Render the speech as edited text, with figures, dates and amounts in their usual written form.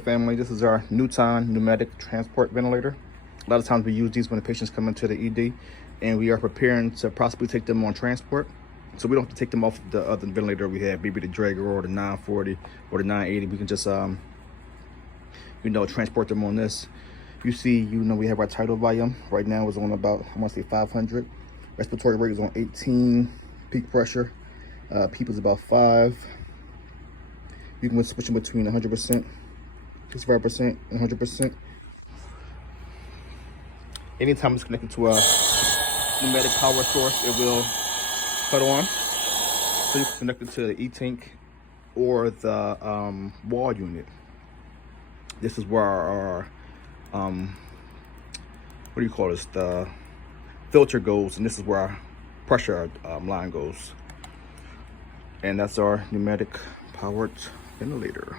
Family, this is our Newton pneumatic transport ventilator. A lot of times we use these when the patients come into the ED and we are preparing to possibly take them on transport. So we don't have to take them off the other ventilator we have, maybe the Drager or the 940 or the 980. We can just, transport them on this. You see, we have our tidal volume. Right now is on about, I want to say 500. Respiratory rate is on 18. Peak pressure, PEEP is about 5. You can switch in between 100%, 65%, and 100%. Anytime it's connected to a pneumatic power source, it will cut on. So you can connect it to the E-tank or the wall unit. This is where our the filter goes, and this is where our pressure line goes. And that's our pneumatic powered ventilator.